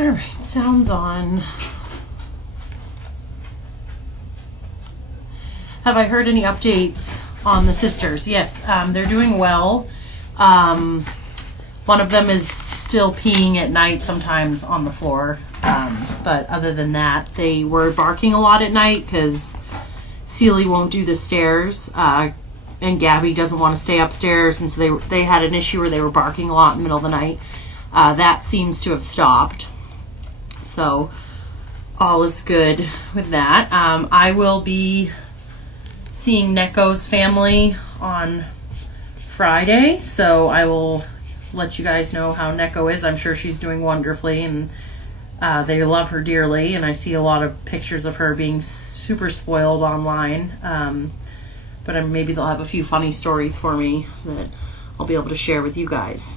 All right, sounds on. Have I heard any updates on the sisters? Yes, they're doing well. One of them is still peeing at night, sometimes on the floor. But other than that, they were barking a lot at night because Celie won't do the stairs, and Gabby doesn't want to stay upstairs, and so they had an issue where they were barking a lot in the middle of the night. That seems to have stopped. So all is good with that. I will be seeing Neko's family on Friday, so I will let you guys know how Neko is. I'm sure she's doing wonderfully, and they love her dearly, and I see a lot of pictures of her being super spoiled online. But maybe they'll have a few funny stories for me that I'll be able to share with you guys.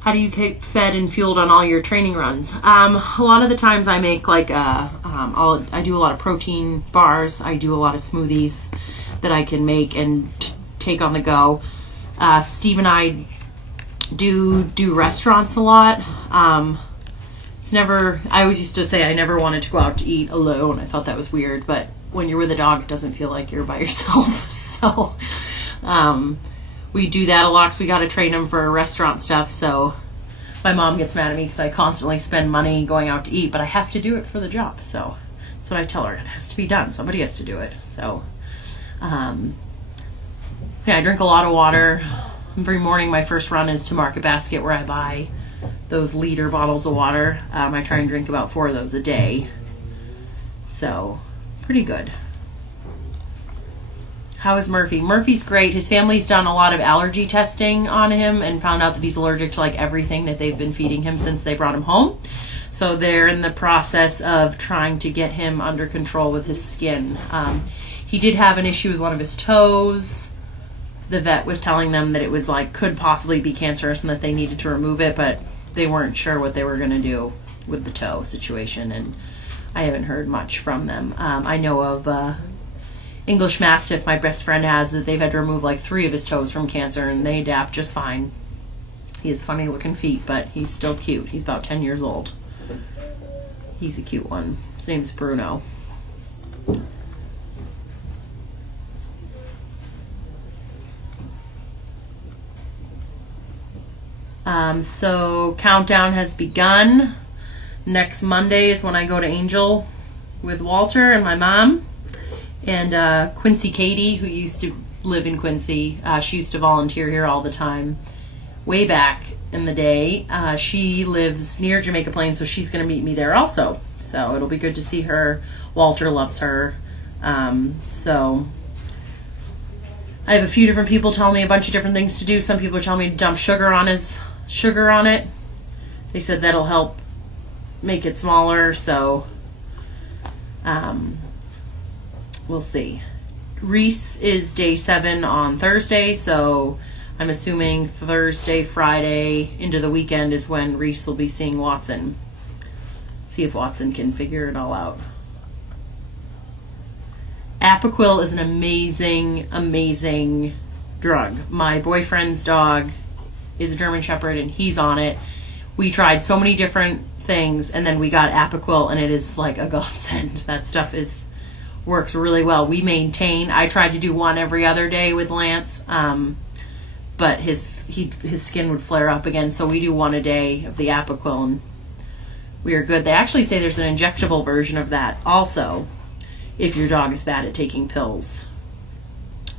How do you keep fed and fueled on all your training runs? A lot of the times I make like I do a lot of protein bars. I do a lot of smoothies that I can make and take on the go. Steve and I do restaurants a lot. It's never. I always used to say I never wanted to go out to eat alone. I thought that was weird, but when you're with a dog, it doesn't feel like you're by yourself. So. We do that a lot because we got to train them for restaurant stuff. So my mom gets mad at me because I constantly spend money going out to eat, but I have to do it for the job. So that's what I tell her. It has to be done. Somebody has to do it. So yeah, I drink a lot of water. Every morning my first run is to Market Basket where I buy those liter bottles of water. I try and drink about 4 of those a day. So pretty good. How is Murphy? Murphy's great. His family's done a lot of allergy testing on him and found out that he's allergic to like everything that they've been feeding him since they brought him home. So they're in the process of trying to get him under control with his skin. He did have an issue with one of his toes. The vet was telling them that it was like could possibly be cancerous and that they needed to remove it, but they weren't sure what they were going to do with the toe situation, and I haven't heard much from them. I know of English Mastiff my best friend has that they've had to remove like 3 of his toes from cancer, and they adapt just fine. He has funny looking feet, but he's still cute. He's about 10 years old. He's a cute one. His name's Bruno. So countdown has begun. Next Monday is when I go to Angel with Walter and my mom. And Quincy Katie, who used to live in Quincy, she used to volunteer here all the time way back in the day. She lives near Jamaica Plain, so she's going to meet me there also. So it'll be good to see her. Walter loves her. So I have a few different people telling me a bunch of different things to do. Some people are telling me to dump sugar on it. They said that'll help make it smaller, so we'll see. Reese is day 7 on Thursday, so I'm assuming Thursday, Friday, into the weekend is when Reese will be seeing Watson. See if Watson can figure it all out. Apoquil is an amazing, amazing drug. My boyfriend's dog is a German Shepherd, and he's on it. We tried so many different things, and then we got Apoquil, and it is like a godsend. That stuff works really well. We maintain. I tried to do one every other day with Lance, but his skin would flare up again, so we do one a day of the Apoquil, and we are good. They actually say there's an injectable version of that also if your dog is bad at taking pills.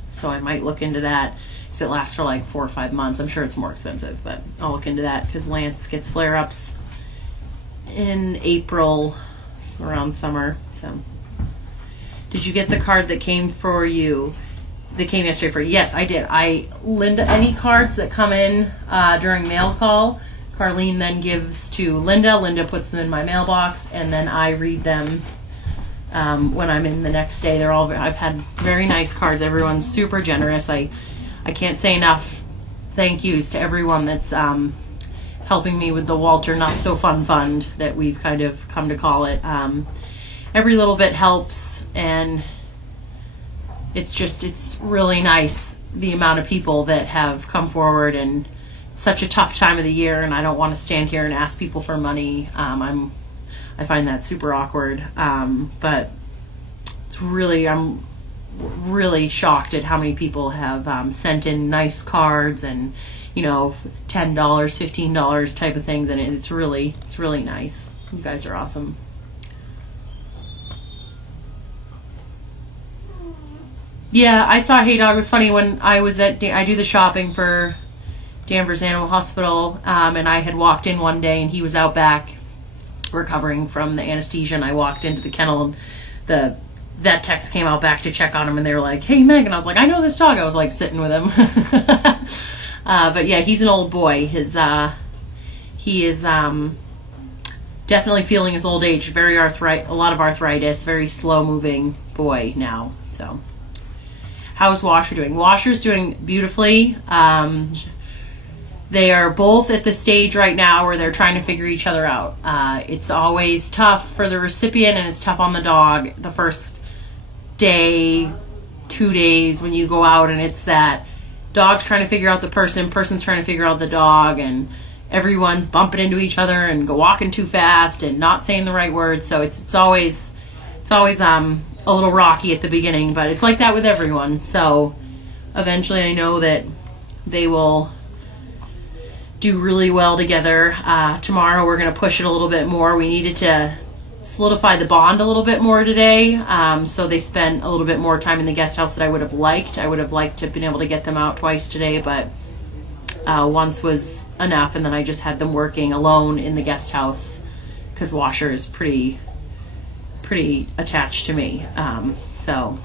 So I might look into that because it lasts for like 4 or 5 months. I'm sure it's more expensive, but I'll look into that because Lance gets flare-ups in April around summer. So, did you get the card that came for you? That came yesterday for you? Yes, I did. Linda, any cards that come in during mail call, Carlene then gives to Linda. Linda puts them in my mailbox, and then I read them when I'm in the next day. I've had very nice cards. Everyone's super generous. I can't say enough thank yous to everyone that's helping me with the Walter Not So Fun Fund that we've kind of come to call it. Every little bit helps, and it's really nice the amount of people that have come forward, and such a tough time of the year, and I don't want to stand here and ask people for money. I find that super awkward. But I'm really shocked at how many people have sent in nice cards and, $10, $15 type of things, and it's really nice. You guys are awesome. Yeah, I saw Hey Dog. It was funny when I was I do the shopping for Danvers Animal Hospital, and I had walked in one day and he was out back recovering from the anesthesia, and I walked into the kennel and the vet techs came out back to check on him, and they were like, "Hey Meg," and I was like, "I know this dog." I was like sitting with him. But yeah, he's an old boy. He is definitely feeling his old age. A lot of arthritis, very slow moving boy now. So how's Washer doing? Washer's doing beautifully. They are both at the stage right now where they're trying to figure each other out. It's always tough for the recipient, and it's tough on the dog the first day, 2 days when you go out, and it's that dog's trying to figure out the person's trying to figure out the dog, and everyone's bumping into each other and walking too fast and not saying the right words. So it's always a little rocky at the beginning, but it's like that with everyone. So eventually I know that they will do really well together. Tomorrow we're going to push it a little bit more. We needed to solidify the bond a little bit more today, so they spent a little bit more time in the guest house that I would have liked. I would have liked to have been able to get them out twice today, but once was enough, and then I just had them working alone in the guest house because Washer is pretty attached to me. So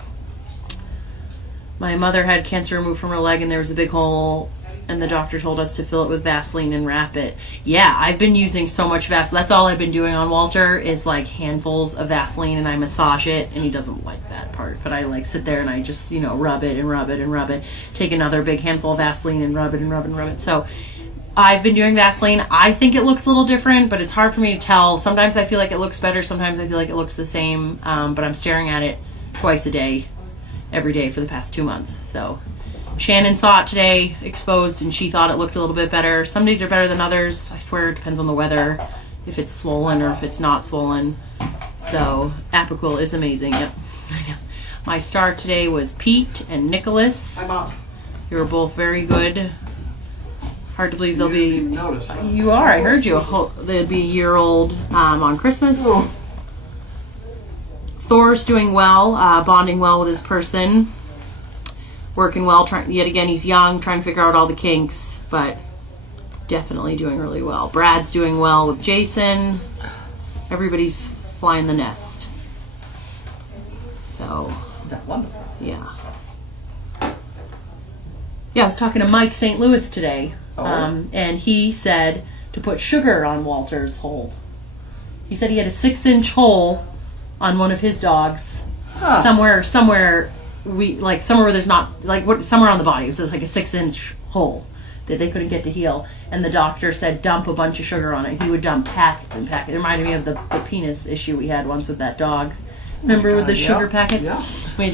my mother had cancer removed from her leg, and there was a big hole, and the doctor told us to fill it with Vaseline and wrap it. Yeah, I've been using so much Vaseline. That's all I've been doing on Walter is like handfuls of Vaseline, and I massage it, and he doesn't like that part. But I like sit there and I just, rub it and rub it and rub it. Take another big handful of Vaseline and rub it and rub it and rub it. So I've been doing Vaseline. I think it looks a little different, but it's hard for me to tell. Sometimes I feel like it looks better. Sometimes I feel like it looks the same. But I'm staring at it twice a day, every day for the past 2 months. So Shannon saw it today, exposed, and she thought it looked a little bit better. Some days are better than others. I swear it depends on the weather, if it's swollen or if it's not swollen. So Apiquil is amazing. Yep. My star today was Pete and Nicholas. Hi, Mom. You were both very good. Hard to believe they'll be. Didn't even notice. You are. I heard you. They'd be a year old on Christmas. Oh. Thor's doing well, bonding well with his person. Working well. Yet again, he's young, trying to figure out all the kinks, but definitely doing really well. Brad's doing well with Jason. Everybody's flying the nest. So, That's wonderful. yeah. Yeah, I was talking to Mike St. Louis today, and he said to put sugar on Walter's hole. He said he had a 6-inch hole on one of his dogs, somewhere somewhere where there's not somewhere on the body. It was just like a 6-inch hole that they couldn't get to heal, and the doctor said dump a bunch of sugar on it. He would dump packets and packets. It reminded me of the penis issue we had once with that dog. Remember with the sugar packets? Yeah. We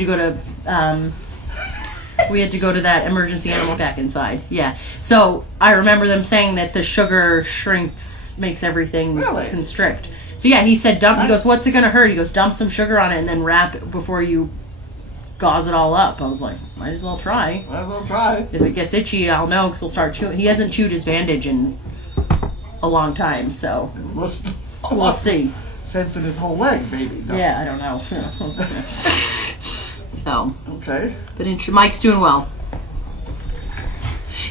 had to go to that emergency animal pack inside. Yeah. So I remember them saying that the sugar makes everything constrict. So yeah, he said dump. He goes, what's it going to hurt? He goes, dump some sugar on it and then wrap it before you gauze it all up. I was like, might as well try. I will try. If it gets itchy, I'll know because he'll start chewing. He hasn't chewed his bandage in a long time, so we'll see. Sense in his whole leg, maybe. No. Yeah, I don't know. So. Okay. But Mike's doing well.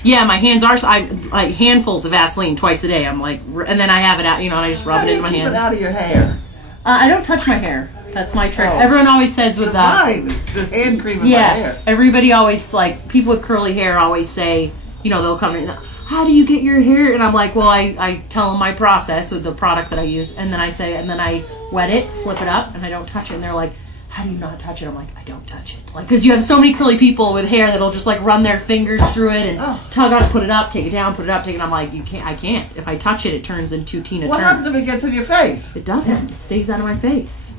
Yeah, my hands are like handfuls of Vaseline twice a day. I'm like, and then I have it out, and I just rub it in my hands. Keep it out of your hair. I don't touch my hair. That's my trick. Oh. Everyone always says with mine, the hand cream in my hair. Everybody always people with curly hair always say, they'll come in. How do you get your hair? And I'm like, well, I tell them my process with the product that I use, and then I wet it, flip it up, and I don't touch it. And they're like, how do you not touch it? I'm like, I don't touch it. Because you have so many curly people with hair that'll just run their fingers through it and tug on it, put it up, take it down, put it up, take it. I'm like, I can't. If I touch it, it turns into Tina Turner. What happens if it gets in your face? It doesn't. It stays out of my face.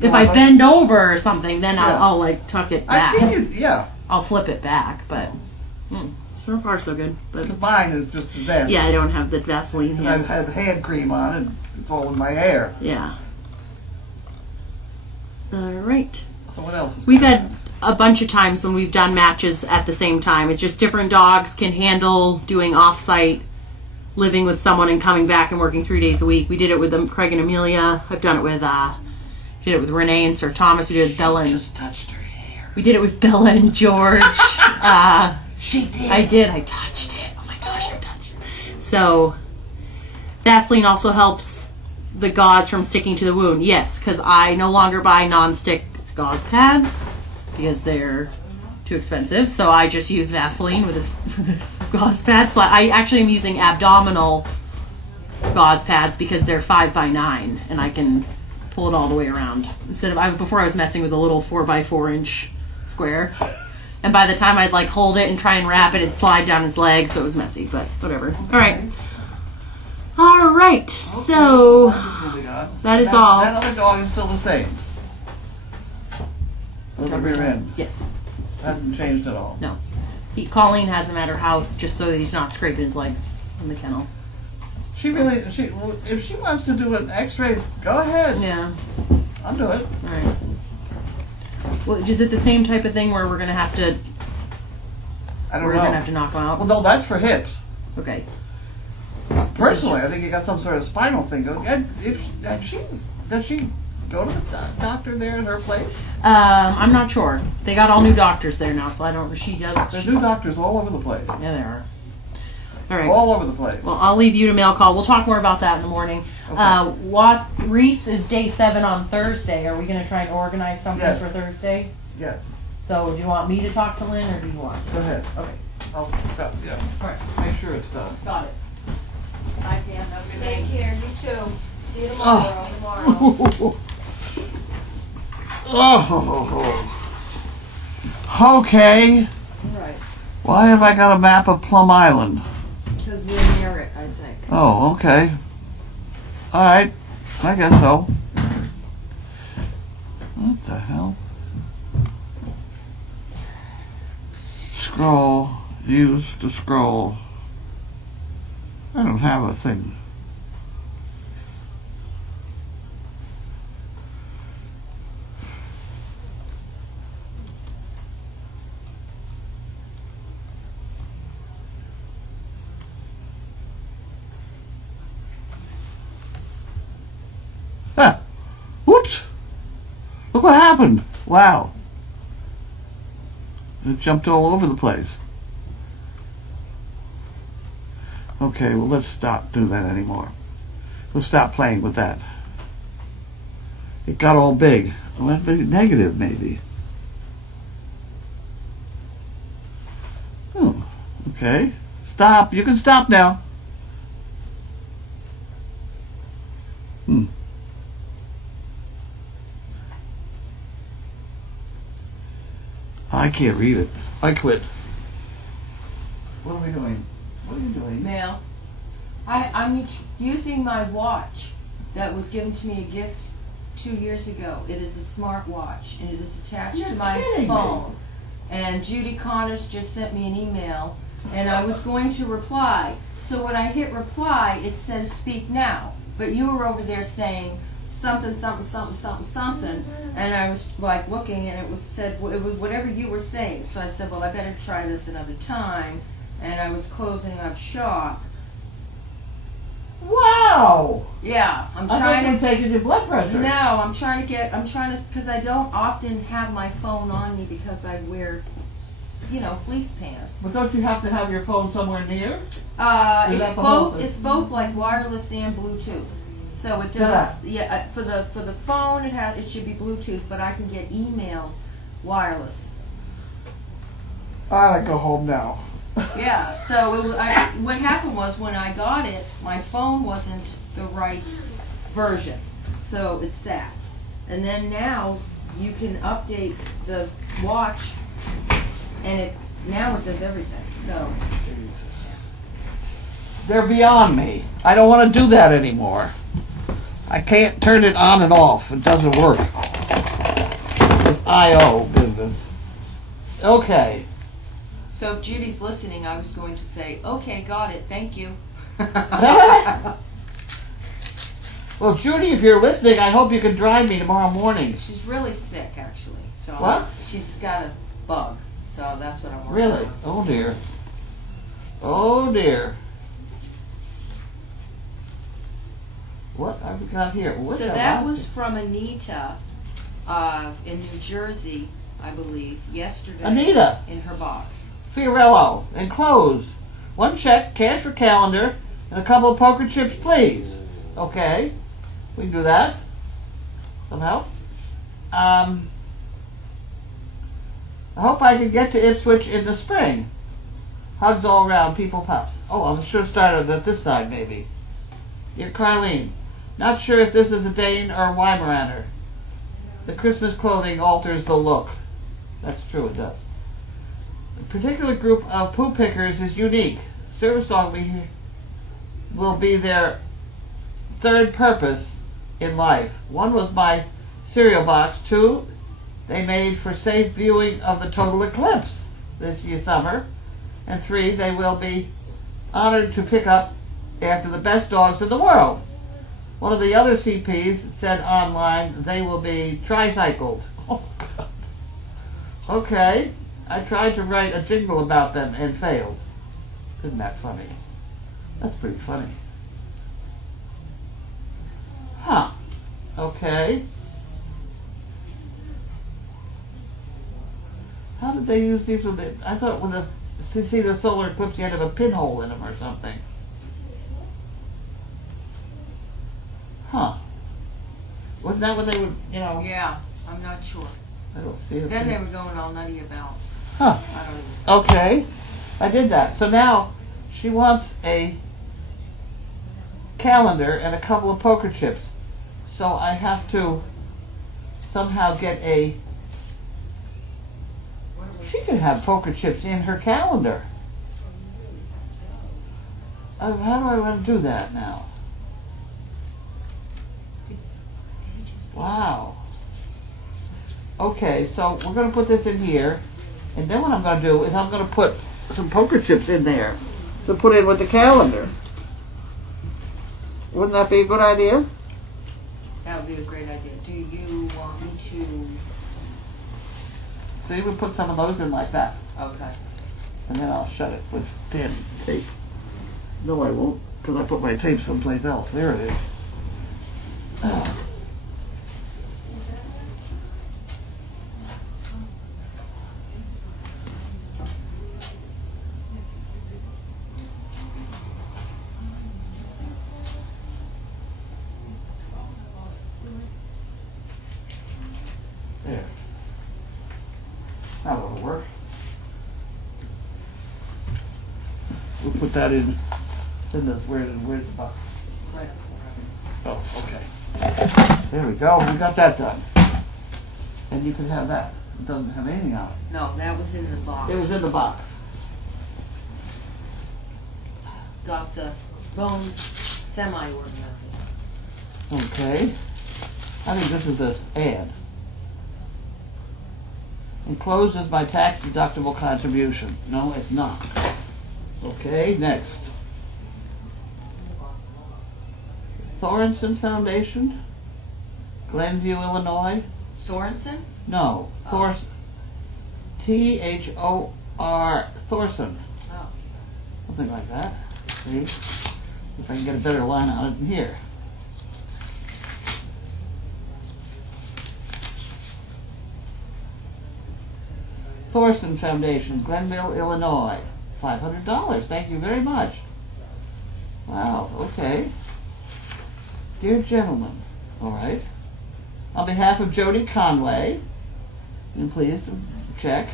If I bend over or something, then I'll tuck it back. I've seen you, yeah. I'll flip it back, but So far, so good. But Because mine is just a disaster. yeah, I don't have the Vaseline And here. I've had hand cream on and it's all in my hair. Yeah. All right. So what else is We've going had a bunch of times when we've done matches at the same time. It's just different dogs can handle doing off-site, living with someone and coming back and working 3 days a week. We did it with Craig and Amelia. I've done it with did it with Renee and Sir Thomas. We did it with Bella and just touched her hair. we did it with Bella and George. She did. I did. I touched it. Oh my gosh, I touched it. So Vaseline also helps the gauze from sticking to the wound. Yes, because I no longer buy non-stick gauze pads because they're too expensive. So I just use Vaseline with a gauze pad. So I actually am using abdominal gauze pads because they're 5x9 and I can pull it all the way around. Instead of before I was messing with a little 4x4 inch square. And by the time I'd like hold it and try and wrap it, it'd slide down his leg, so it was messy, but whatever. All right. All right, so that is all. That other dog is still the same. With the rear end. Yes. Hasn't changed at all. No. Colleen has him at her house just so that he's not scraping his legs in the kennel. If she wants to do an x-ray, go ahead. Yeah. I'll do it. All right. Well, is it the same type of thing where we're gonna have to? I don't We're know. gonna have to knock him out. Well, no, that's for hips. Okay. Personally, I think you got some sort of spinal thing going. Does she go to the doctor there in her place? I'm not sure. They got all new doctors there now, so I don't. She does. There's new doctors all over the place. Yeah, there are. All right. All over the place. Well, I'll leave you to mail call. We'll talk more about that in the morning. Okay. Reese is day 7 on Thursday. Are we going to try and organize something Yes. for Thursday? Yes. So, do you want me to talk to Lynn, or do you want? Go ahead. Okay. I'll yeah. All right. Make sure it's done. Got it. Bye, Pam. Have a good Take day. care, you too. See you tomorrow. Oh. Okay. Right, Why have I got a map of Plum Island? because we're near it, I think. Oh, okay. All right. I guess so. What the hell? Scroll. Use the scroll. I don't have a thing. Ah, whoops! Look what happened! Wow. It jumped all over the place. Okay, well let's stop doing that anymore. We'll stop playing with that. It got all big. Well, that'd be negative maybe. Oh, okay. Stop. You can stop now. I can't read it. I quit. What are we doing? What are you doing? Mail. I'm using my watch that was given to me a gift 2 years ago. It is a smart watch, and it is attached You're to my kidding me. phone. And Judy Connors just sent me an email, and I was going to reply. So when I hit reply, it says speak now. But you were over there saying something, something, something, something, something, and I was like looking, and it was whatever you were saying. So I said, well, I better try this another time, and I was closing up shop. Wow! Yeah, I'm I trying thought to. you were taking your blood pressure. No, I'm trying to, because I don't often have my phone on me because I wear, fleece pants. But don't you have to have your phone somewhere near? It's that the whole both. thing? It's both like wireless and Bluetooth. So it does. Yeah, for the phone it should be Bluetooth, but I can get emails wireless. I go home now. Yeah. So what happened was when I got it, my phone wasn't the right version, so it sat. And then now you can update the watch, and now it does everything. So. They're beyond me. I don't want to do that anymore. I can't turn it on and off. It doesn't work. It's I/O business. Okay. So if Judy's listening, I was going to say, okay, got it, thank you. Well, Judy, if you're listening, I hope you can drive me tomorrow morning. She's really sick, actually. So What? She's got a bug, so that's what I'm worried Really? about. Oh dear. Oh dear. What have we got here? What's So that was from Anita in New Jersey, I believe, yesterday. Anita In her box. Fiorello, enclosed. 1 check, cash for calendar, and a couple of poker chips, please. Okay, we can do that. Some help. I hope I can get to Ipswich in the spring. Hugs all around, people pops. Oh, I should have started at this side, maybe. Dear Carlene, not sure if this is a Dane or a Weimaraner. The Christmas clothing alters the look. That's true, it does. A particular group of poo pickers is unique. Service dog will be their third purpose in life. 1 was my cereal box. 2, they made for safe viewing of the total eclipse this year summer. And 3, they will be honored to pick up after the best dogs in the world. One of the other CPs said online they will be tricycled. Oh, God. Okay, I tried to write a jingle about them and failed. Isn't that funny? That's pretty funny. Huh. Okay. How did they use these with it? I thought with the see the solar eclipse you had to have a pinhole in them or something. Huh. Wasn't that what they would, Yeah, I'm not sure. I don't see it. Then they were going all nutty about. Huh. I don't even. Okay. I did that. So now she wants a calendar and a couple of poker chips. So I have to somehow get a... She could have poker chips in her calendar. How do I want to do that now? Wow. Okay, so we're going to put this in here. And then what I'm going to do is I'm going to put some poker chips in there to put in with the calendar. Wouldn't that be a good idea? That would be a great idea. Do you want me to? See, we put some of those in like that. Okay. And then I'll shut it with thin tape. No, I won't, because I put my tape someplace else. There it is. There. That will work. We'll put that in this, where's the box? Right. Oh, okay. There we go, we got that done. And you can have that. It doesn't have anything on it. No, that was in the box. It was in the box. Got the bones semi-organized. Okay. I think this is the ad. Enclosed is my tax deductible contribution. No, it's not. Okay, next. Thorenson Foundation, Glenview, Illinois. Sorensen? No, Thor. Thor. Thorson. Oh. Something like that. See? If I can get a better line on it than here. Thorson Foundation, Glenville, Illinois. $500. Thank you very much. Wow, okay. Dear gentlemen, all right. On behalf of Jody Conway, and please check.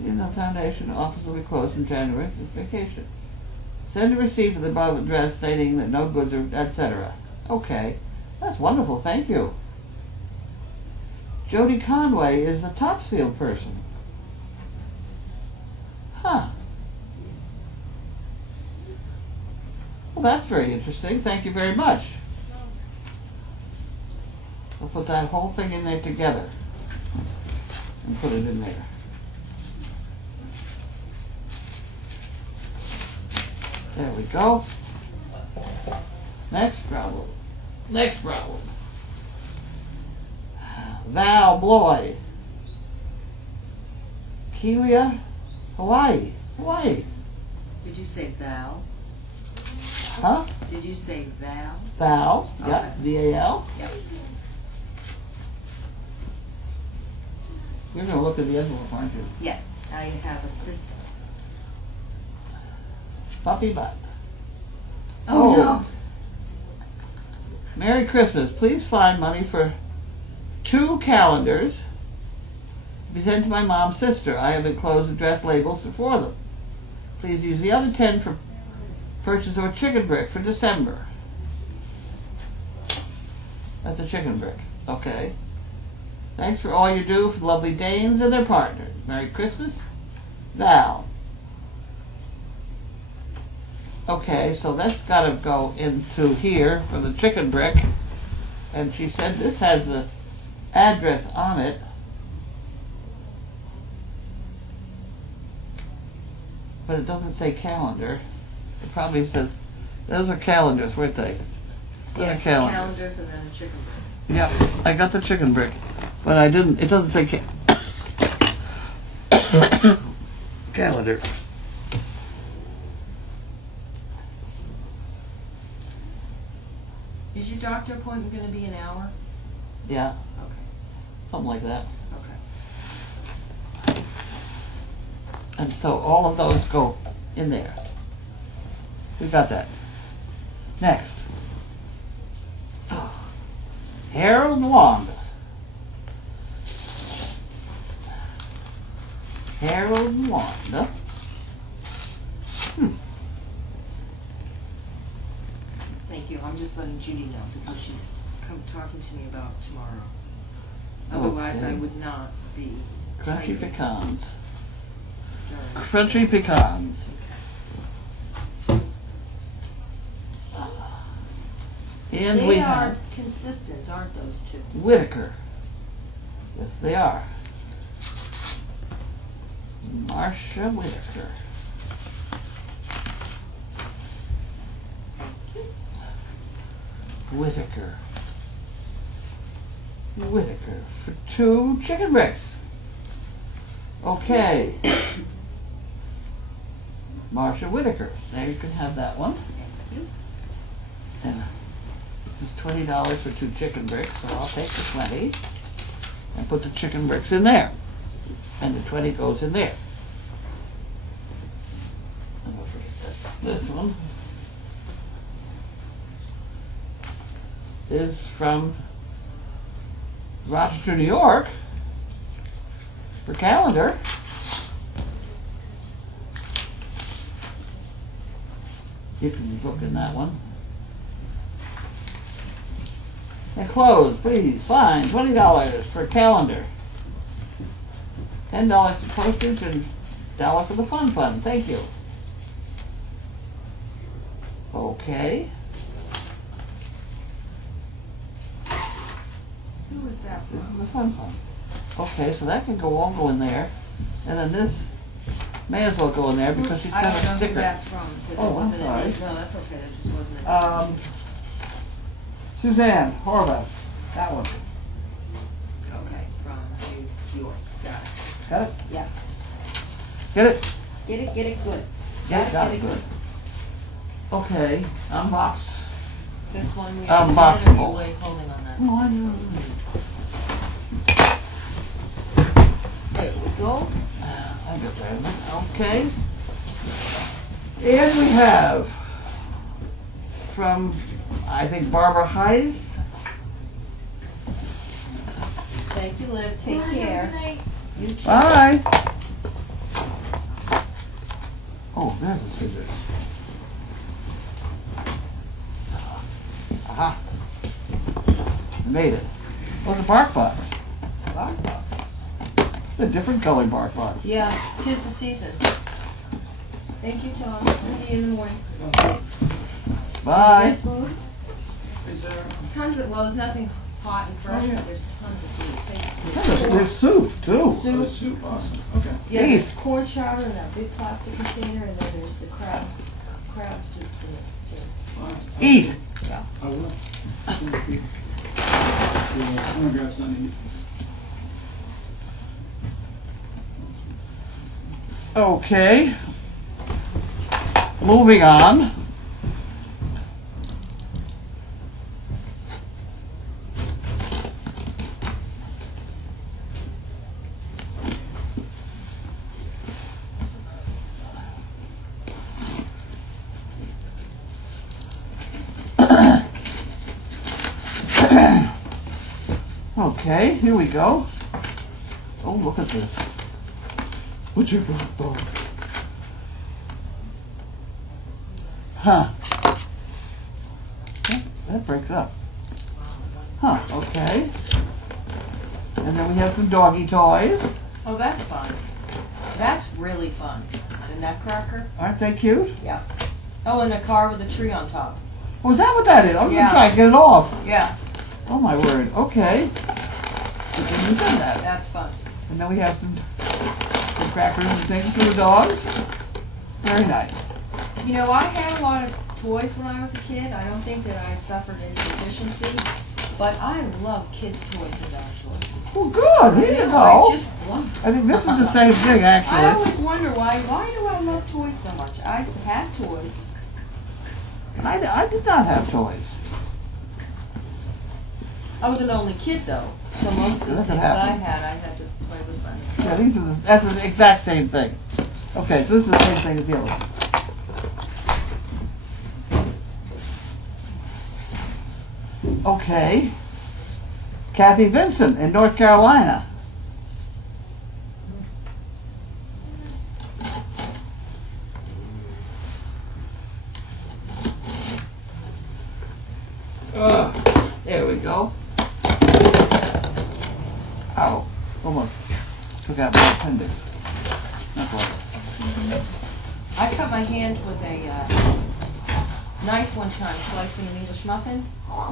The foundation office will be closed in January for vacation. Send a receipt to the above address stating that no goods are, etc. Okay, that's wonderful. Thank you. Jody Conway is a Topsfield person. Huh. Well, that's very interesting. Thank you very much. We'll put that whole thing in there together and put it in there. There we go. Next problem. Next problem. Val Bloy. Kelia, Hawaii. Hawaii. Did you say Val? Huh? Did you say Val? Val. Okay. Yep. V-A-L. Yep. You're going to look at the envelope, aren't you? Yes, I have a system. Puppy butt. Oh, no. Merry Christmas. Please find money for 2 calendars to be sent to my mom's sister. I have enclosed address labels for them. Please use the other 10 for purchase of a chicken brick for December. That's a chicken brick. Okay. Thanks for all you do for the lovely Danes and their partners. Merry Christmas. Val. Okay, so that's got to go into here for the chicken brick. And she said this has the address on it. But it doesn't say calendar. It probably says, those are calendars, weren't they? Those are Yes, calendars and then a chicken brick. Yep, I got the chicken brick. But I didn't, it doesn't say calendar. Is your doctor appointment going to be an hour? Yeah, Okay. something like that. Okay. And so all of those go in there. We got that. Next. Harold and Wanda. Harold and Wanda. Thank you. I'm just letting Judy know because she's come talking to me about tomorrow. Otherwise, Okay. I would not be. Crunchy typing pecans. during- Crunchy pecans. And we They are have consistent, aren't those two? Whitaker. Yes, they are. Marcia Whitaker. Whitaker. Whitaker for 2 chicken bricks. Okay. Marcia Whitaker. There you can have that one. Thank you. And this is $20 for 2 chicken bricks, so I'll take the 20 and put the chicken bricks in there. And the 20 goes in there. And don't forget that this one is from Rochester, New York for calendar. You can book in that one. And close, please. Fine, $20 for calendar. $10 for postage and $1 for the fun fund. Thank you. Okay. Who was that This from? is the fun fund. Okay, so that can all go in there. And then this may as well go in there because she's I got don't a know who sticker. that's from because Oh, it wasn't I'm a sorry. name. No, that's okay. That just wasn't a name. Suzanne Horvath. That one. Okay, from New York. Got it. Got it? Yeah. Get it? Get it good. Got it. Good. Okay, unbox. This one we Unboxable. are you holding on that? Oh, I know. There we go. I got that. Okay. And we have from, I think, Barbara Hayes. Thank you, Liv. Take care. You too. Bye. Oh, there's the scissors. Aha. I made it. Oh, it's a bark box. A different color bark box. Yeah, 'tis the season. Thank you, Tom. I'll see you in the morning. Bye. Food? Is there? Tons of, well, there's nothing hot and fresh, Oh, yeah. but there's tons of food. Thank you. There's soup, too. Oh, Soup. the soup, awesome, okay. Yeah, Jeez. there's corn chowder in that big plastic container, and then there's the crab. crab soups in it, too. Eat. I will. Thank you. Yeah, I'm gonna grab something. Okay. Moving on. Okay, here we go. Oh, look at this. What's your black ball? Huh. That breaks up. Huh, okay. And then we have some doggy toys. Oh, that's fun. That's really fun. The Nutcracker. Aren't they cute? Yeah. Oh, and the car with a tree on top. Oh, is that what that is? I'm Yeah. gonna try and get it off. Yeah, Oh my word, okay. Good thing you did that. that's fun. And then we have some crackers and things for the dogs. Very nice. You know, I had a lot of toys when I was a kid. I don't think that I suffered any deficiency, but I love kids' toys and dog toys. Well, good, here you know, I go. just love I think this is the same thing, I actually. always wonder why do I love toys so much? I had toys. I did not have toys. I was an only kid though, so most of the That could things I happen. had to play with friends. Yeah, these are that's the exact same thing. Okay, so this is the same thing as the other one. Okay. Kathy Vincent in North Carolina. There we go. Ow. Almost took out my appendix. Not quite. I cut my hand with a knife one time, slicing an English muffin,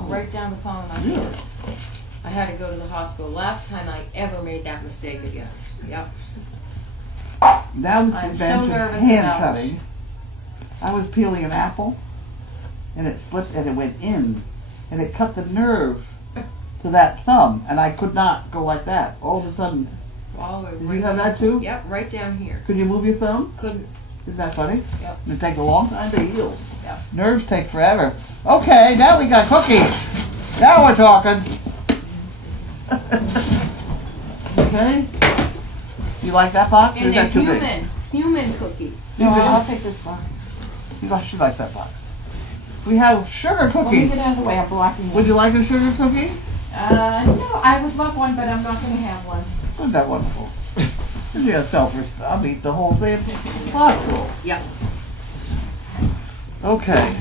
right down the palm of my hand. Really? I had to go to the hospital. Last time I ever made that mistake again. Yep. Now that I'm you've so been to nervous hand about- cutting, I was peeling an apple, and it slipped and it went in, and it cut the nerve to that thumb, and I could not go like that. All of a sudden, All the way did right you have down- that too? Yep, right down here. Could you move your thumb? Couldn't. Isn't that funny? Yep. It takes a long time to heal. Yep. Nerves take forever. Okay, now we got cookies. Now we're talking. Okay. You like that box? Or And is they're that too big? human cookies. No, I'll take this one. She likes that box. We have sugar Let me cookies. get out of the way, I'm blocking Would you. you like a sugar cookie? No, I would love one, but I'm not gonna have one. Isn't that wonderful? You got self-respect. I'll eat the whole thing. Possible. Yep. Okay.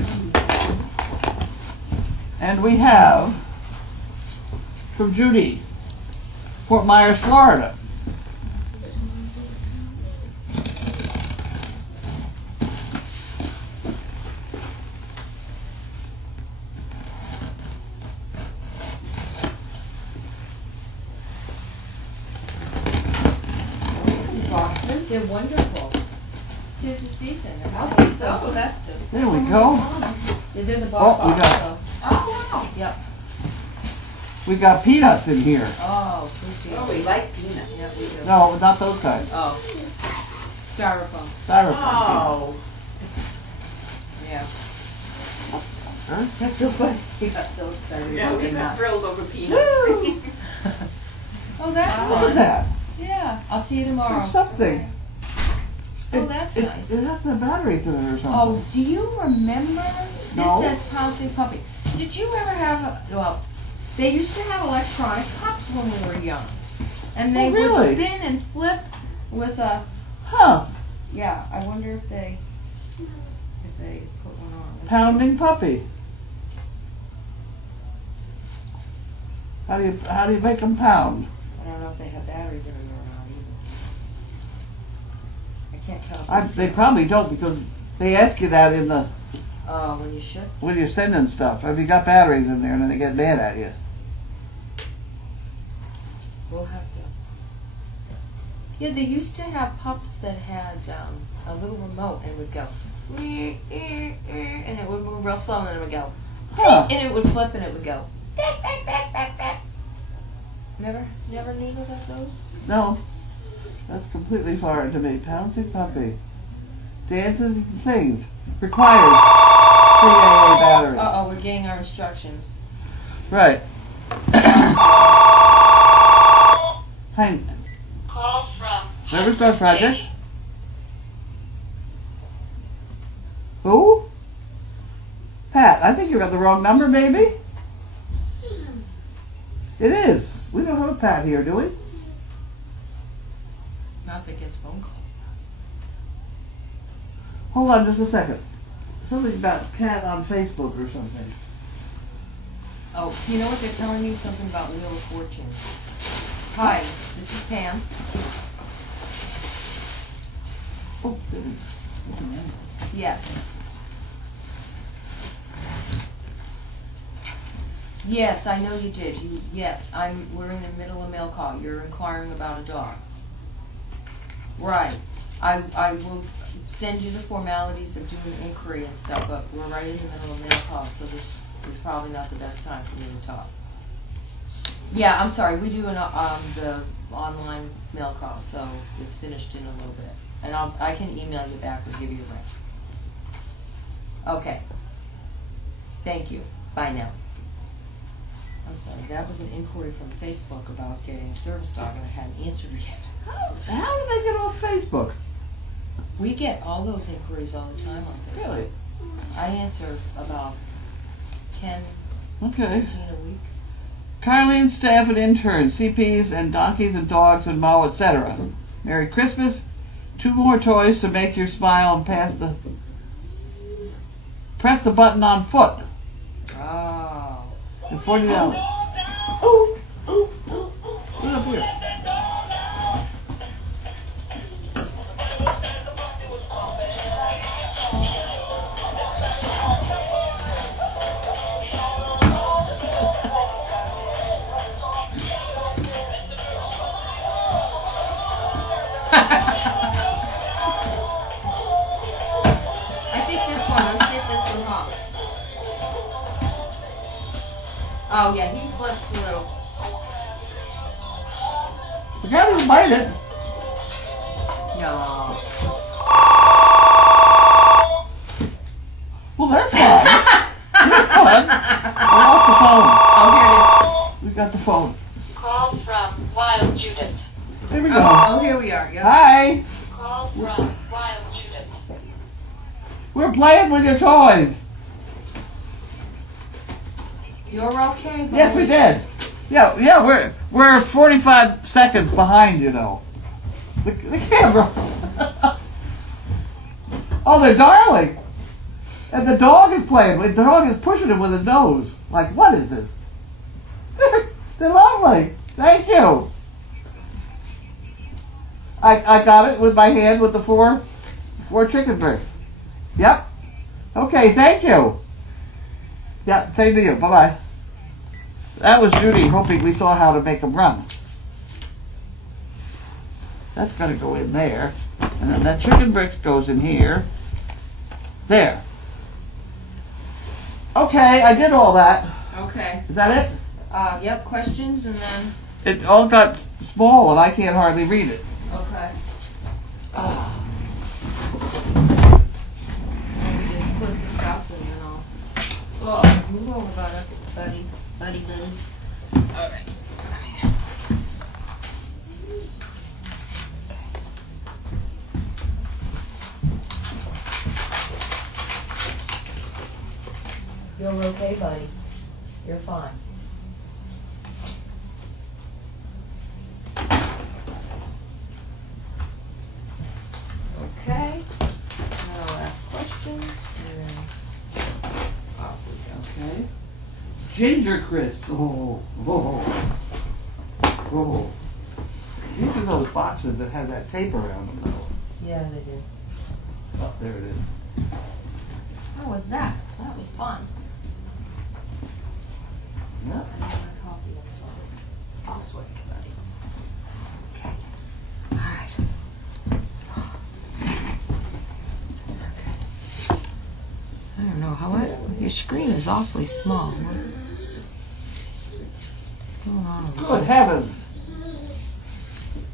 And we have from Judy, Fort Myers, Florida. Boxes. They're wonderful. Tis the season. I'll take So those. festive. There we go. They're the Oh, box. we got- So. Oh, wow. Yep. We got peanuts in here. Oh, good deal. Oh, we like peanuts. Yep, we do. No, not those kinds. Oh. Styrofoam. Styrofoam. Oh, Yeah. Huh? That's so funny. He got so excited. yeah, about we got peanuts. thrilled over peanuts. Oh, that's Look fun. at that. Yeah. I'll see you tomorrow. There's something. Oh, that's nice. It has the batteries in it or something. Oh, do you remember? No. This says Pouncing Puppy. Did you ever have well, they used to have electronic cups when we were young. And they Oh, really? would spin and flip with a, Huh. yeah, I wonder if they put one on. Let's see. Pounding puppy. How do you make them pound? I don't know if they have batteries in them or not either. I can't tell. They probably don't because they ask you that in the Oh, when you should. when you're sending stuff. Have you got batteries in there and then they get mad at you? We'll have to. Yeah, they used to have pups that had a little remote and would go and it would move real slow, and then it would go, Huh. and it would flip, and it would go. Never knew that those? No, that's completely foreign to me. Pouncing puppy. Dances and sings. Requires 3 AA batteries. Uh-oh, we're getting our instructions. Right. Hi. Call from Service Dog Project. Who? Pat, I think you got the wrong number, maybe? It is. We don't have a Pat here, do we? Not that gets phone calls. Hold on just a second. Something about Pat on Facebook or something. Oh, you know what they're telling you? Something about Wheel of Fortune. Hi, this is Pam. Oh, goodness. Yes. Yes, I know you did. Yes, we're in the middle of mail call. You're inquiring about a dog. Right. I will send you the formalities of doing the inquiry and stuff, but we're right in the middle of mail call, so this is probably not the best time for me to talk. Yeah, I'm sorry. We do the online mail call, so it's finished in a little bit. And I can email you back or give you a ring. Okay. Thank you. Bye now. I'm sorry, that was an inquiry from Facebook about getting a service dog, and I hadn't answered it yet. How do they get off Facebook? We get all those inquiries all the time on Facebook. Really? I answer about 10, Okay. 15 a week. Carlene, staff and interns, CPs and donkeys and dogs and mow, etc. Merry Christmas. 2 more toys to make you smile and press the button on foot. Oh. And $40. Look up here. I think this one, let's see if this one hops. Oh yeah, he flips a little. The guy didn't bite it. No. Well, they're fun. They're fun. I lost the phone. Oh, here it is. We got the phone. Call from Wild Judith. There we go. Oh, here we are. Yep. Hi. Call from Wild Judith. We're playing with your toys. You're okay, buddy? Yes, we did. Yeah, we're 45 seconds behind, you know. The camera. Oh, they're darling. And the dog is playing. The dog is pushing him with his nose. Like, what is this? They're lovely. Thank you. I got it with my hand with the four chicken bricks. Yep. Okay, thank you. Yeah, same to you. Bye-bye. That was Judy hoping we saw how to make them run. That's going to go in there. And then that chicken bricks goes in here. There. Okay, I did all that. Okay. Is that it? Yep, questions and then, It all got small and I can't hardly read it. okay. Let me just put this up and then I'll, oh, move over, buddy. Buddy. All right. You're okay, buddy. You're fine. Okay. Now I'll ask questions and then off we go. Okay. Ginger crisp. Oh. These are those boxes that have that tape around them though. Yeah, they do. Oh, there it is. How was that? That was fun. Yeah. I need my coffee. I'll switch, buddy. Okay. All right. Okay. Your screen is awfully small. What's going on? Good heavens.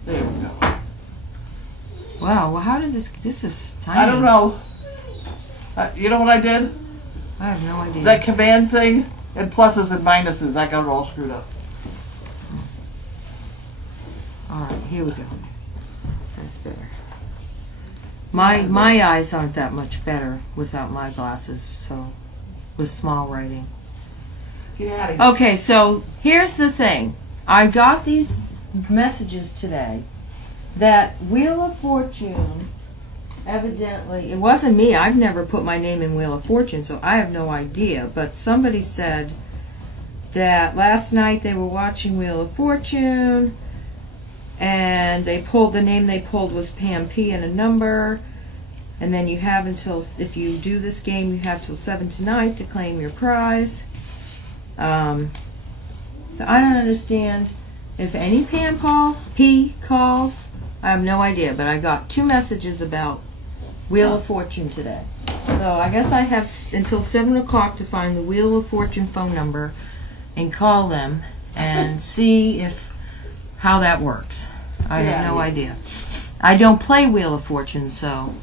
There we go. Wow, well how did this is tiny. I don't know. You know what I did? I have no idea. That command thing, and pluses and minuses, that got it all screwed up. Alright, here we go. That's better. My eyes aren't that much better without my glasses, so with small writing. Get out of here. Okay, so here's the thing. I got these messages today that Wheel of Fortune, evidently, it wasn't me. I've never put my name in Wheel of Fortune, so I have no idea. But somebody said that last night they were watching Wheel of Fortune, and they pulled, the name they pulled was Pam P and a number, and then you have until, if you do this game, you have till 7 tonight to claim your prize. So I don't understand if any P calls. I have no idea, but I got 2 messages about Wheel of Fortune today. So I guess I have until 7 o'clock to find the Wheel of Fortune phone number and call them and see how that works. I have no idea. I don't play Wheel of Fortune, so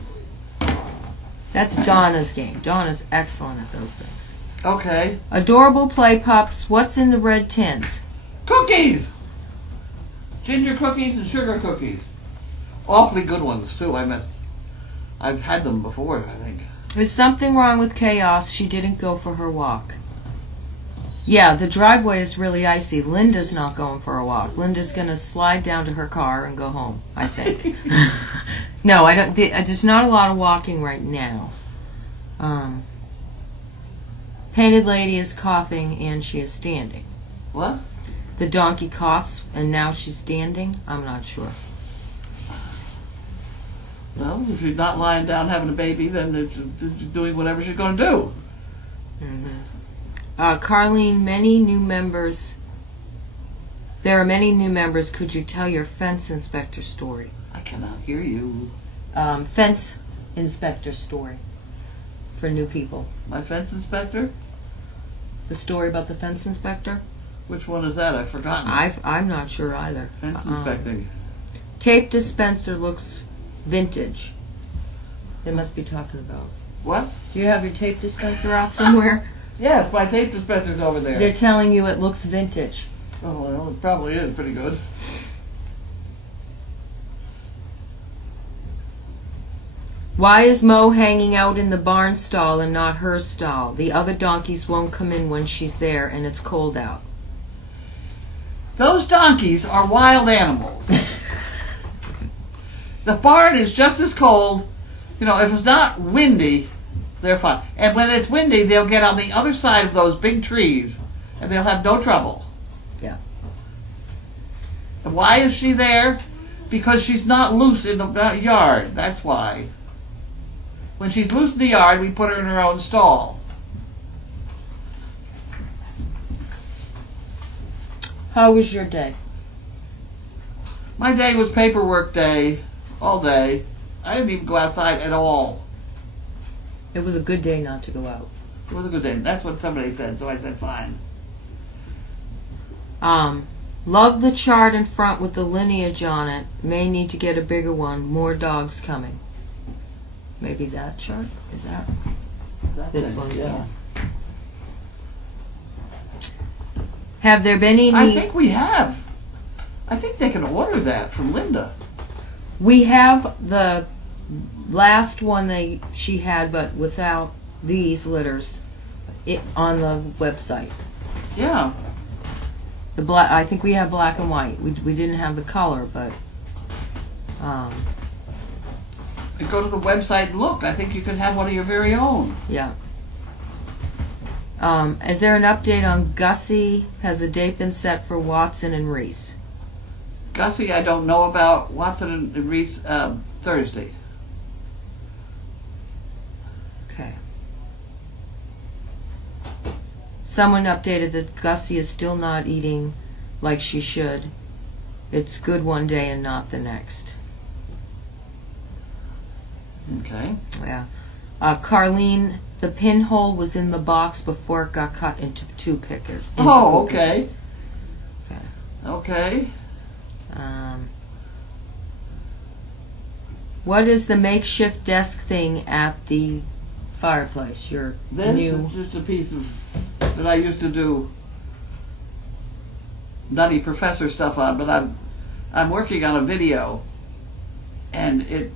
that's Donna's game. Donna's excellent at those things. Okay. Adorable Play Pups, what's in the red tins? Cookies! Ginger cookies and sugar cookies. Awfully good ones, too. I've had them before, I think. There's something wrong with Chaos. She didn't go for her walk. Yeah, the driveway is really icy. Linda's not going for a walk. Linda's going to slide down to her car and go home, I think. No, I don't. There's not a lot of walking right now. Painted Lady is coughing and she is standing. What? The donkey coughs and now she's standing? I'm not sure. Well, if she's not lying down having a baby, then she's doing whatever she's going to do. Carlene, many new members. There are many new members. Could you tell your fence inspector story? I cannot hear you. Fence inspector story for new people. My fence inspector? The story about the fence inspector? Which one is that? I've forgotten. I'm not sure either. Fence inspecting. Tape dispenser looks vintage. They must be talking about. What? Do you have your tape dispenser out somewhere? Yes, my tape dispenser's over there. They're telling you it looks vintage. Oh, well, it probably is pretty good. Why is Mo hanging out in the barn stall and not her stall? The other donkeys won't come in when she's there and it's cold out. Those donkeys are wild animals. The barn is just as cold. You know, if it's not windy, they're fine. And when it's windy, they'll get on the other side of those big trees and they'll have no trouble. Yeah. And why is she there? Because she's not loose in the yard. That's why. When she's loose in the yard, we put her in her own stall. How was your day? My day was paperwork day, all day. I didn't even go outside at all. It was a good day not to go out. It was a good day. That's what somebody said, so I said fine. Love the chart in front with the lineage on it. May need to get a bigger one. More dogs coming. Maybe that chart? Is that? This one, yeah. Have there been any... I think we have. I think they can order that from Linda. We have the last one she had, but without these litters, on the website. Yeah. The black. I think we have black and white. We didn't have the color, but You go to the website and look. I think you could have one of your very own. yeah. Is there an update on Gussie? Has a date been set for Watson and Reese? Gussie, I don't know about. Watson and Reese, Thursday. Okay. Someone updated that Gussie is still not eating like she should. It's good one day and not the next. Okay. Yeah. Carlene The pinhole was in the box before it got cut into two pickers. Oh, okay. Okay. What is the makeshift desk thing at the fireplace? Your This new. is just a piece of that I used to do nutty professor stuff on, but I'm working on a video, and it's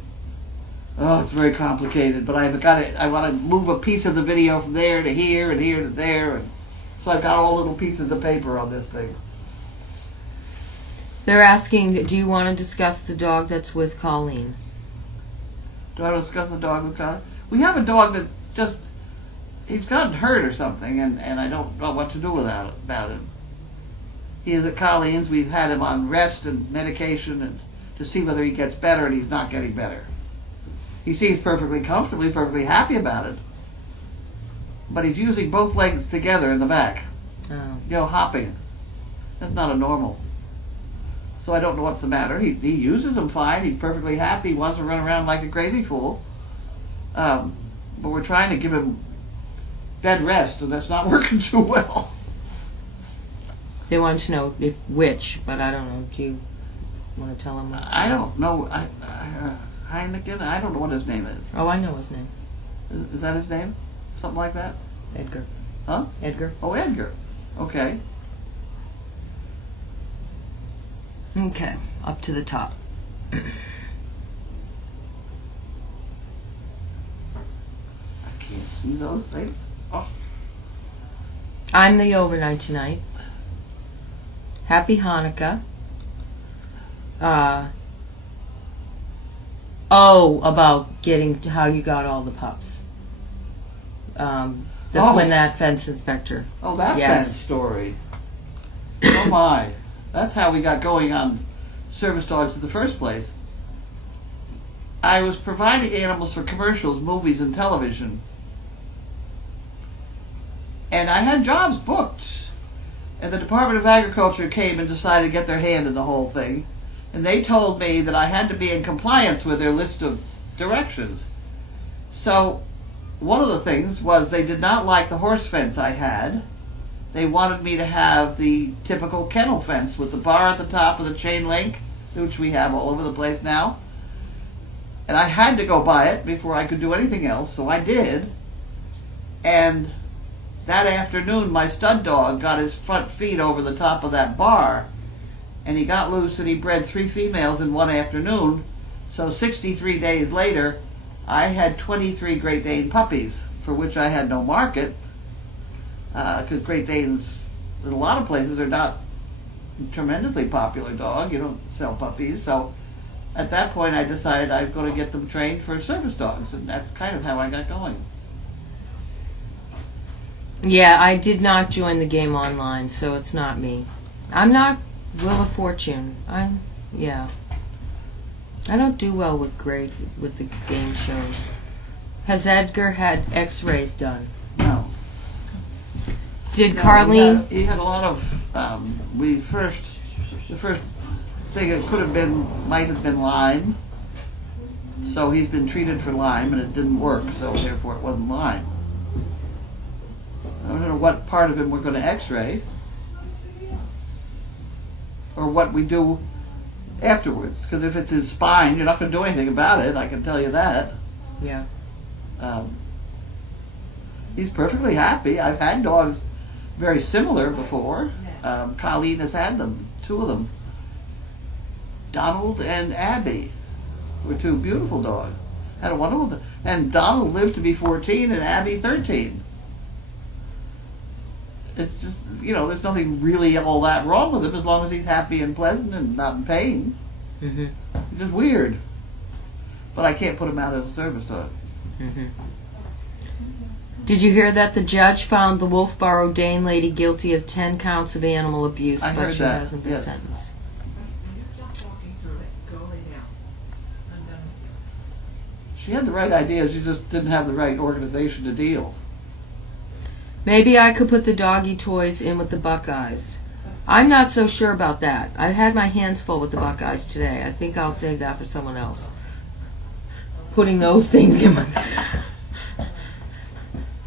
very complicated. But I want to move a piece of the video from there to here and here to there, and so I've got all little pieces of paper on this thing. They're asking, do you want to discuss the dog that's with Carlene? Do I discuss the dog with Colin? We have a dog that he's gotten hurt or something, and I don't know what to do about it. He is at Carlene's. We've had him on rest and medication and to see whether he gets better, and he's not getting better. He seems perfectly comfortable, he's perfectly happy about it. But he's using both legs together in the back. Oh. Hopping. That's not a normal. So I don't know what's the matter. He uses them fine. He's perfectly happy. He wants to run around like a crazy fool. But we're trying to give him bed rest, and that's not working too well. They want to know which, but I don't know. Do you want to tell them? I don't know. Heineken? I don't know what his name is. Oh, I know his name. Is that his name? Something like that? Edgar. Huh? Edgar. Oh, Edgar. Okay. Okay, up to the top. I can't see those things. Oh. I'm the overnight tonight. Happy Hanukkah. About getting how you got all the pups. When that fence inspector. Oh, that Yes. fence story. Oh my. That's how we got going on service dogs in the first place. I was providing animals for commercials, movies, and television. And I had jobs booked. And the Department of Agriculture came and decided to get their hand in the whole thing. And they told me that I had to be in compliance with their list of directions. So one of the things was they did not like the horse fence I had. They wanted me to have the typical kennel fence with the bar at the top of the chain link, which we have all over the place now. And I had to go buy it before I could do anything else, so I did. And that afternoon, my stud dog got his front feet over the top of that bar, and he got loose and he bred 3 females in one afternoon. So 63 days later, I had 23 Great Dane puppies, for which I had no market. Because Great Danes, in a lot of places, are not a tremendously popular dog. You don't sell puppies. So at that point, I decided I was going to get them trained for service dogs, and that's kind of how I got going. Yeah, I did not join the game online, so it's not me. I'm not Wheel of Fortune. I don't do well with the game shows. Has Edgar had X-rays done? No. Did No, Carlene? He had a lot of. The first thing it could have been might have been Lyme. So he's been treated for Lyme, and it didn't work. So therefore, it wasn't Lyme. I don't know what part of him we're going to X-ray, or what we do afterwards. Because if it's his spine, you're not going to do anything about it. I can tell you that. Yeah. He's perfectly happy. I've had dogs very similar before. Carlene has had them, 2 of them. Donald and Abby were 2 beautiful dogs. Had a wonderful, and Donald lived to be 14 and Abby 13. It's just, there's nothing really all that wrong with him as long as he's happy and pleasant and not in pain. Mm-hmm. It's just weird. But I can't put him out as a service dog. Mm-hmm. Did you hear that the judge found the Wolfboro Dane lady guilty of 10 counts of animal abuse, I but heard she that, hasn't been yes. sentenced? She had the right ideas, she just didn't have the right organization to deal. Maybe I could put the doggy toys in with the Buckeyes. I'm not so sure about that. I had my hands full with the Buckeyes today. I think I'll save that for someone else. Putting those things in my...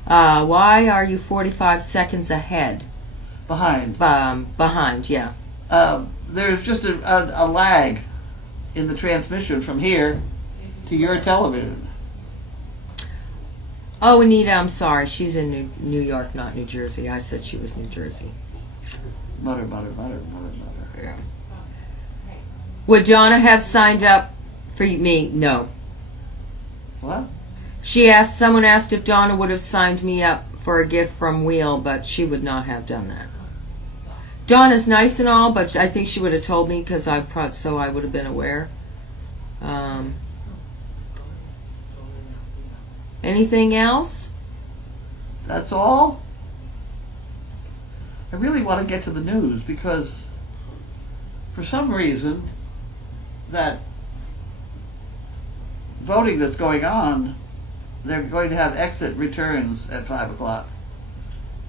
Why are you 45 seconds ahead? Behind. Behind, yeah. There's just a lag in the transmission from here to your television. Oh, Anita, I'm sorry. She's in New York, not New Jersey. I said she was New Jersey. Butter. Yeah. Would Donna have signed up for me? No. What? Someone asked if Donna would have signed me up for a gift from Wheel, but she would not have done that. Donna's nice and all, but I think she would have told me because I would have been aware. Anything else? That's all? I really want to get to the news because for some reason that voting that's going on, they're going to have exit returns at 5 o'clock,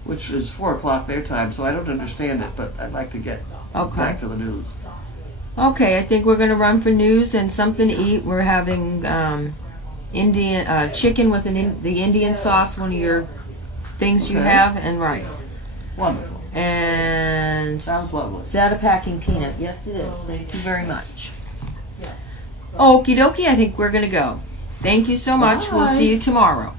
which is 4 o'clock their time, so I don't understand it, but I'd like to get back to the news. Okay, I think we're going to run for news and something to eat. We're having Indian chicken with the Indian sauce, one of your things you have, and rice. Wonderful. And Sounds lovely. is that a packing peanut? Yes, it is. Thank you very much. Okie dokie, I think we're going to go. Thank you so much. Bye. We'll see you tomorrow.